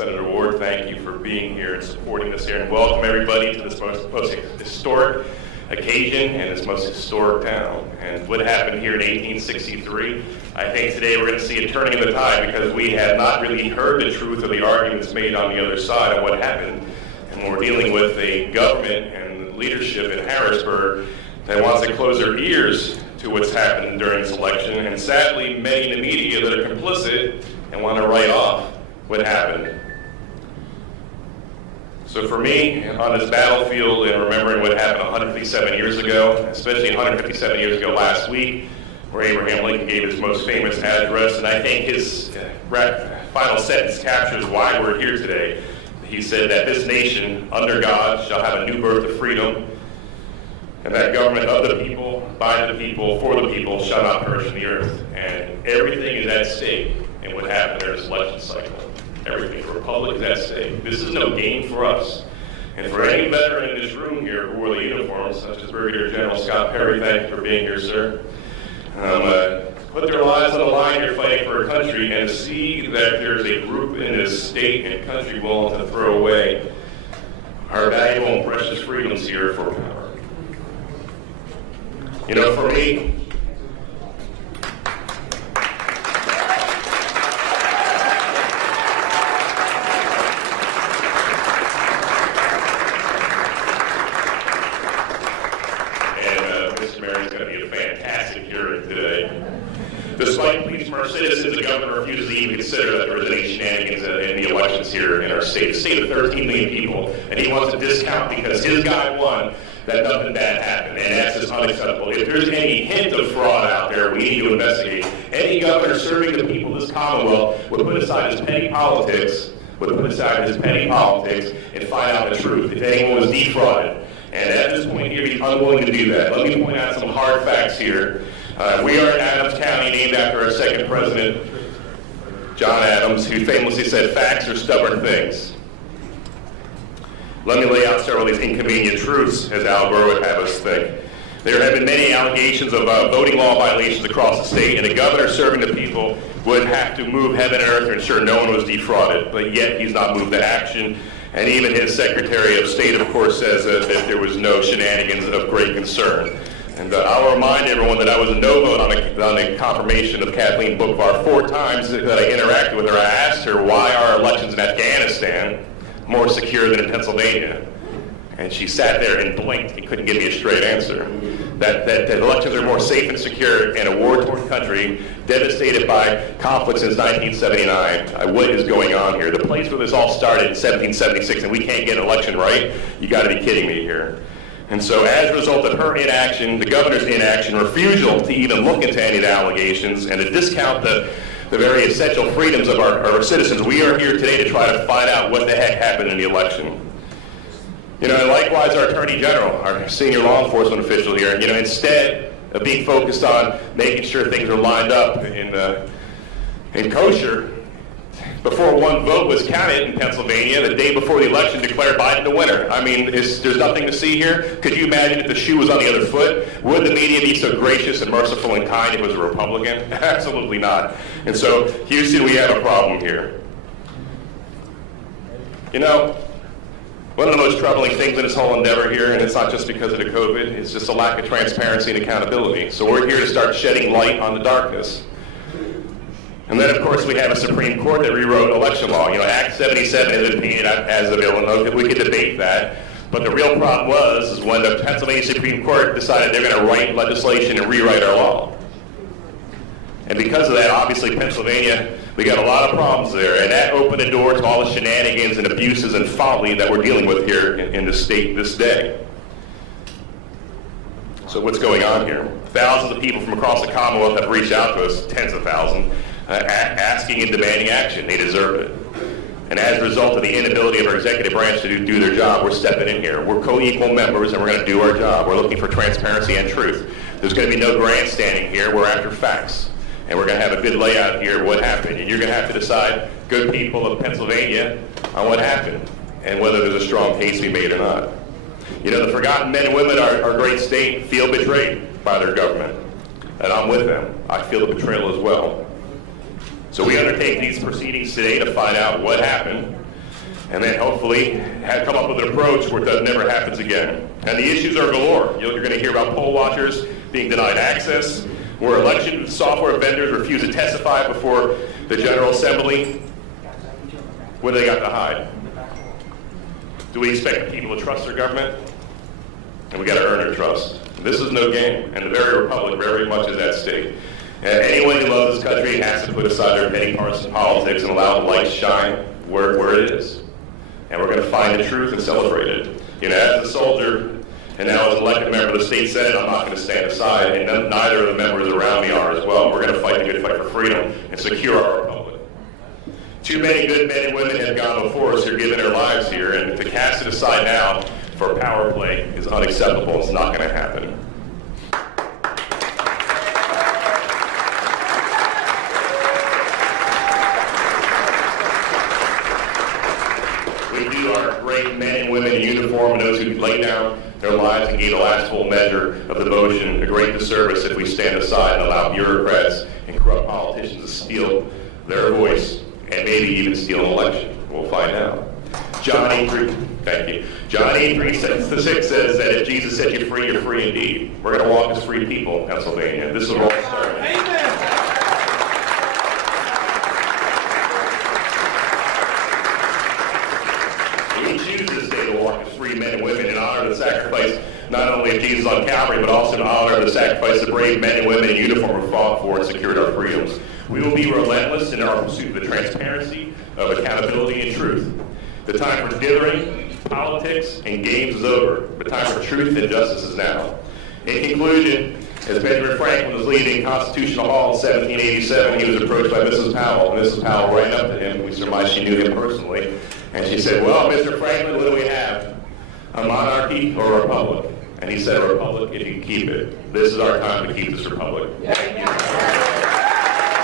Senator Ward, thank you for being here and supporting us here, and welcome everybody to this most historic occasion and this most historic town. And what happened here in 1863, I think today we're going to see a turning of the tide, because we have not really heard the truth of the arguments made on the other side of what happened. And we're dealing with a government and leadership in Harrisburg that wants to close their ears to what's happened during this election, and sadly many in the media that are complicit and want to write off what happened. So for me, on this battlefield and remembering what happened 157 years ago, especially 157 years ago last week, where Abraham Lincoln gave his most famous address, and I think his final sentence captures why we're here today. He said that this nation, under God, shall have a new birth of freedom, and that government of the people, by the people, for the people, shall not perish from the earth. And everything is at stake in what happened during this election cycle. Everything. The Republic is at stake. This is no game for us. And for any veteran in this room here who wore the uniforms, such as Brigadier General Scott Perry, thank you for being here, sir. Put their lives on the line here fighting for a country, and to see that there's a group in this state and country willing to throw away our valuable and precious freedoms here for power. You know, for me, Mr. Mary's going to be a fantastic hearing today. Despite pleas from our citizens, the governor refuses to even consider that there was any shenanigans in the elections here in our state. A state of 13 million people, and he wants to discount because his guy won that nothing bad happened, and that's just unacceptable. If there's any hint of fraud out there, we need to investigate. Any governor serving the people of this Commonwealth would put aside his petty politics, and find out the truth, if anyone was defrauded. And at this point here, he's unwilling to do that. Let me point out some hard facts here. We are in Adams County, named after our second president, John Adams, who famously said, "Facts are stubborn things." Let me lay out several of these inconvenient truths, as Al Gore would have us think. There have been many allegations of voting law violations across the state, and the governor serving the people would have to move heaven and earth to ensure no one was defrauded, but yet he's not moved to action. And even his Secretary of State, of course, says that there was no shenanigans of great concern. And I'll remind everyone that I was a no vote on the confirmation of Kathleen Bookvar 4 times that I interacted with her. I asked her why are elections in Afghanistan more secure than in Pennsylvania? And she sat there and blinked and couldn't give me a straight answer. That elections are more safe and secure in a war-torn country devastated by conflict since 1979. What is going on here? The place where this all started in 1776, and we can't get an election right? You got to be kidding me here. And so as a result of her inaction, the governor's inaction, refusal to even look into any of the allegations, and to discount the very essential freedoms of our citizens, we are here today to try to find out what the heck happened in the election. You know, and likewise our Attorney General, our senior law enforcement official here, you know, instead of being focused on making sure things are lined up in kosher, before one vote was counted in Pennsylvania, the day before the election declared Biden the winner. I mean, there's nothing to see here. Could you imagine if the shoe was on the other foot? Would the media be so gracious and merciful and kind if it was a Republican? Absolutely not. And so, Houston, we have a problem here. You know, one of the most troubling things in this whole endeavor here, and it's not just because of the COVID, it's just a lack of transparency and accountability. So we're here to start shedding light on the darkness. And then, of course, we have a Supreme Court that rewrote election law. You know, Act 77 is opinion as of Illinois. We could debate that. But the real problem was when the Pennsylvania Supreme Court decided they're going to write legislation and rewrite our law. And because of that, obviously, Pennsylvania, we got a lot of problems there. And that opened the door to all the shenanigans and abuses and folly that we're dealing with here in the state this day. So what's going on here? Thousands of people from across the Commonwealth have reached out to us, tens of thousands, asking and demanding action. They deserve it. And as a result of the inability of our executive branch to do their job, we're stepping in here. We're co-equal members, and we're going to do our job. We're looking for transparency and truth. There's going to be no grandstanding here. We're after facts. And we're going to have a good layout here of what happened. And you're going to have to decide, good people of Pennsylvania, on what happened and whether there's a strong case to be made or not. You know, the forgotten men and women of our great state feel betrayed by their government. And I'm with them. I feel the betrayal as well. So we undertake these proceedings today to find out what happened, and then hopefully have come up with an approach where it never happens again. And the issues are galore. You're going to hear about poll watchers being denied access, where election software vendors refuse to testify before the General Assembly. What do they got to hide? Do we expect people to trust their government? And we got to earn their trust. This is no game, and the very republic very much is at stake. And anyone who loves this country has to put aside their petty partisan politics and allow the light to shine where it is. And we're going to find the truth and celebrate it. As a soldier and now as an elected member of the state Senate, I'm not going to stand aside, and neither of the members around me are as well. We're going to fight the good fight for freedom and secure our republic. Too many good men and women have gone before us who are giving their lives here, and to cast it aside now for power play is unacceptable. It's not going to happen. We do our great men and women in uniform and those who lay down their lives and gave the last full measure of devotion a great disservice if we stand aside and allow bureaucrats and corrupt politicians to steal their voice and maybe even steal an election. We'll find out. John 8:3, thank you. John 8:3-6 says that if Jesus set you free, you're free indeed. We're going to walk as free people in Pennsylvania. This is where all started. Amen. We choose this day to walk as free men and women in honor of the sacrifice not only of Jesus on Calvary, but also in honor of the sacrifice of brave men and women in uniform who fought for and secured our freedoms. We will be relentless in our pursuit of the transparency, of accountability, and truth. The time for dithering, politics, and games is over. The time for truth and justice is now. In conclusion, as Benjamin Franklin was leaving Constitutional Hall in 1787, he was approached by Mrs. Powell. Mrs. Powell ran up to him. We surmise she knew him personally. And she said, "Well, Mr. Franklin, what do we have? A monarchy or a republic?" And he said, "A republic if you can keep it." This is our time to keep this republic. Thank you.